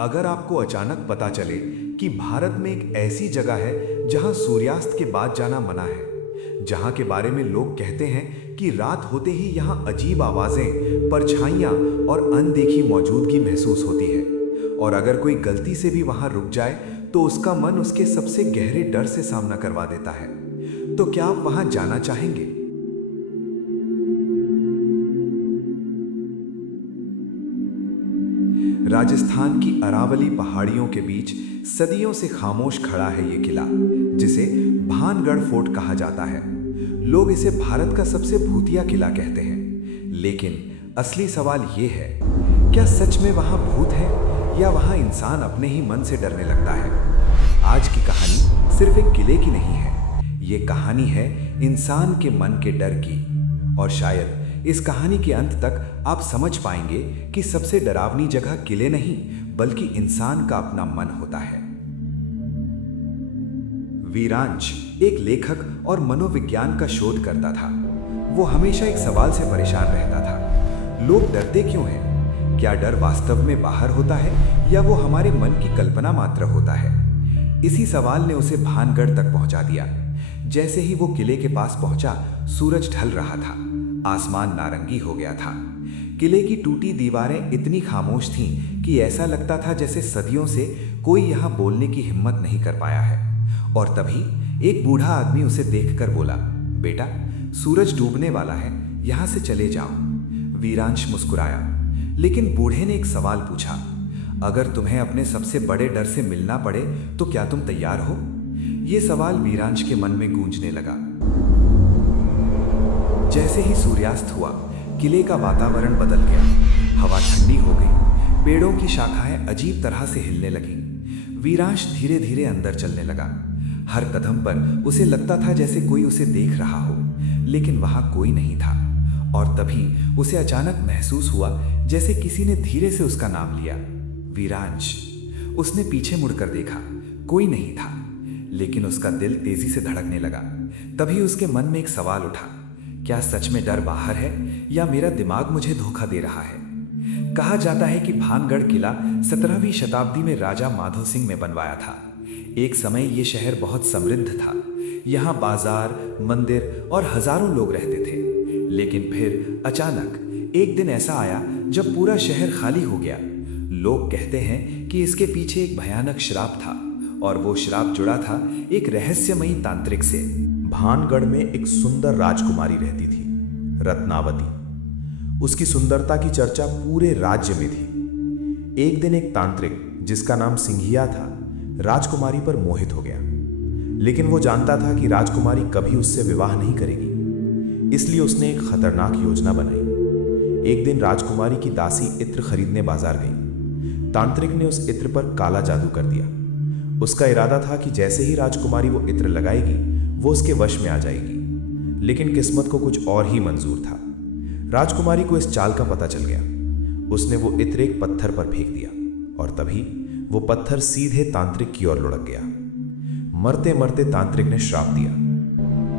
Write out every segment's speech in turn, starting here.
अगर आपको अचानक पता चले कि भारत में एक ऐसी जगह है जहां सूर्यास्त के बाद जाना मना है, जहां के बारे में लोग कहते हैं कि रात होते ही यहां अजीब आवाजें, परछाइयां और अनदेखी मौजूदगी महसूस होती है, और अगर कोई गलती से भी वहां रुक जाए तो उसका मन उसके सबसे गहरे डर से सामना करवा देता है, तो क्या आप वहां जाना चाहेंगे? राजस्थान की अरावली पहाड़ियों के बीच सदियों से खामोश खड़ा है ये किला, जिसे भानगढ़ फोर्ट कहा जाता है। लोग इसे भारत का सबसे भूतिया किला कहते हैं, लेकिन असली सवाल ये है, क्या सच में वहां भूत है या वहां इंसान अपने ही मन से डरने लगता है? आज की कहानी सिर्फ एक किले की नहीं है, ये कहानी है इंसान के मन के डर की, और शायद इस कहानी के अंत तक आप समझ पाएंगे कि सबसे डरावनी जगह किले नहीं बल्कि इंसान का अपना मन होता है। वीरांश एक लेखक और मनोविज्ञान का शोध करता था। वो हमेशा एक सवाल से परेशान रहता था, लोग डरते क्यों हैं? क्या डर वास्तव में बाहर होता है या वो हमारे मन की कल्पना मात्र होता है? इसी सवाल ने उसे भानगढ़ तक पहुंचा दिया। जैसे ही वो किले के पास पहुंचा, सूरज ढल रहा था, आसमान नारंगी हो गया था। किले की टूटी दीवारें इतनी खामोश थीं कि ऐसा लगता था जैसे सदियों से कोई यहां बोलने की हिम्मत नहीं कर पाया है। और तभी एक बूढ़ा आदमी उसे देखकर बोला, बेटा, सूरज डूबने वाला है, यहां से चले जाओ। वीरांश मुस्कुराया, लेकिन बूढ़े ने एक सवाल पूछा, अगर तुम्हें अपने सबसे बड़े डर से मिलना पड़े तो क्या तुम तैयार हो? यह सवाल वीरांश के मन में गूंजने लगा। जैसे ही सूर्यास्त हुआ, किले का वातावरण बदल गया। हवा ठंडी हो गई, पेड़ों की शाखाएं अजीब तरह से हिलने लगीं। वीरांश धीरे धीरे अंदर चलने लगा। हर कदम पर उसे लगता था जैसे कोई उसे देख रहा हो, लेकिन वहां कोई नहीं था। और तभी उसे अचानक महसूस हुआ जैसे किसी ने धीरे से उसका नाम लिया, वीरांश। उसने पीछे मुड़कर देखा, कोई नहीं था, लेकिन उसका दिल तेजी से धड़कने लगा। तभी उसके मन में एक सवाल उठा, क्या सच में डर बाहर है या मेरा दिमाग मुझे धोखा दे रहा है? कहा जाता है कि भानगढ़ किला 17वीं शताब्दी में राजा माधो सिंह ने बनवाया था। एक समय ये शहर बहुत समृद्ध था। यहाँ बाजार, मंदिर और हजारों लोग रहते थे। लेकिन फिर अचानक एक दिन ऐसा आया जब पूरा शहर खाली हो गया। लोग कहते हैं कि इसके पीछे एक भयानक श्राप था, और वो श्राप जुड़ा था एक रहस्यमयी तांत्रिक से। भानगढ़ में एक सुंदर राजकुमारी रहती थी, रत्नावती। उसकी सुंदरता की चर्चा पूरे राज्य में थी। एक दिन एक तांत्रिक, जिसका नाम सिंघिया था, राजकुमारी पर मोहित हो गया। लेकिन वो जानता था कि राजकुमारी कभी उससे विवाह नहीं करेगी, इसलिए उसने एक खतरनाक योजना बनाई। एक दिन राजकुमारी की दासी इत्र खरीदने बाजार गई। तांत्रिक ने उस इत्र पर काला जादू कर दिया। उसका इरादा था कि जैसे ही राजकुमारी वो इत्र लगाएगी, वो उसके वश में आ जाएगी। लेकिन किस्मत को कुछ और ही मंजूर था। राजकुमारी को इस चाल का पता चल गया। उसने वो इत्र एक पत्थर पर फेंक दिया, और तभी वो पत्थर सीधे तांत्रिक की ओर लुढ़क गया। मरते मरते तांत्रिक ने श्राप दिया,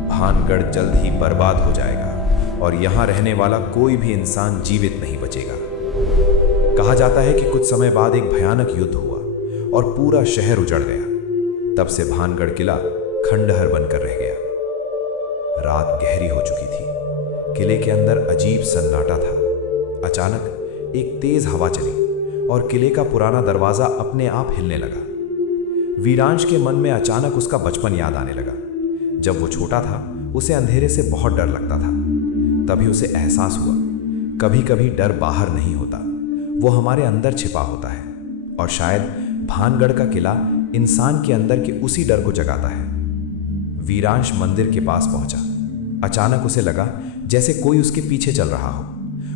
भानगढ़ जल्द ही बर्बाद हो जाएगा और यहां रहने वाला कोई भी इंसान जीवित नहीं बचेगा। कहा जाता है कि कुछ समय बाद एक भयानक युद्ध हुआ और पूरा शहर उजड़ गया। तब से भानगढ़ किला खंडहर बनकर रह गया। रात गहरी हो चुकी थी। किले के अंदर अजीब सन्नाटा था। अचानक एक तेज हवा चली और किले का पुराना दरवाजा अपने आप हिलने लगा। वीरांश के मन में अचानक उसका बचपन याद आने लगा। जब वो छोटा था, उसे अंधेरे से बहुत डर लगता था। तभी उसे एहसास हुआ, कभी कभी डर बाहर नहीं होता, वो हमारे अंदर छिपा होता है। और शायद भानगढ़ का किला इंसान के अंदर के उसी डर को जगाता है। वीरांश मंदिर के पास पहुंचा। अचानक उसे लगा जैसे कोई उसके पीछे चल रहा हो।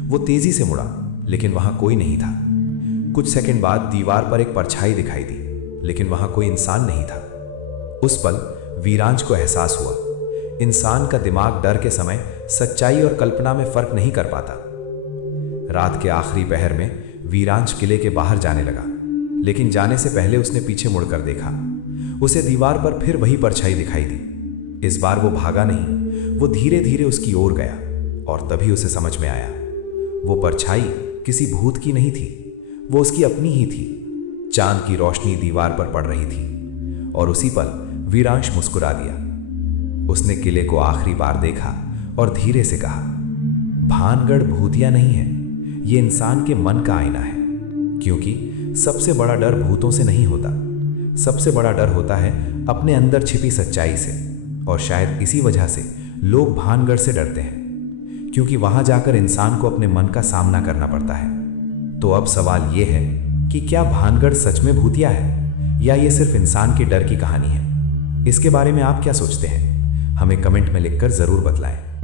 वो तेजी से मुड़ा, लेकिन वहां कोई नहीं था। कुछ सेकंड बाद दीवार पर एक परछाई दिखाई दी, लेकिन वहां कोई इंसान नहीं था। उस पल वीरांश को एहसास हुआ, इंसान का दिमाग डर के समय सच्चाई और कल्पना में फर्क नहीं कर पाता। रात के आखिरी पहर में वीरांश किले के बाहर जाने लगा, लेकिन जाने से पहले उसने पीछे मुड़कर देखा। उसे दीवार पर फिर वही परछाई दिखाई दी। इस बार वो भागा नहीं, वो धीरे धीरे उसकी ओर गया, और तभी उसे समझ में आया, वो परछाई किसी भूत की नहीं थी, वो उसकी अपनी ही थी। चांद की रोशनी दीवार पर पड़ रही थी और उसी पल वीरांश मुस्कुरा दिया। उसने किले को आखिरी बार देखा और धीरे से कहा, भानगढ़ भूतिया नहीं है, ये इंसान के मन का आईना है। क्योंकि सबसे बड़ा डर भूतों से नहीं होता, सबसे बड़ा डर होता है अपने अंदर छिपी सच्चाई से। और शायद इसी वजह से लोग भानगढ़ से डरते हैं, क्योंकि वहां जाकर इंसान को अपने मन का सामना करना पड़ता है। तो अब सवाल ये है कि क्या भानगढ़ सच में भूतिया है या ये सिर्फ इंसान के डर की कहानी है? इसके बारे में आप क्या सोचते हैं? हमें कमेंट में लिखकर ज़रूर बतलाएं।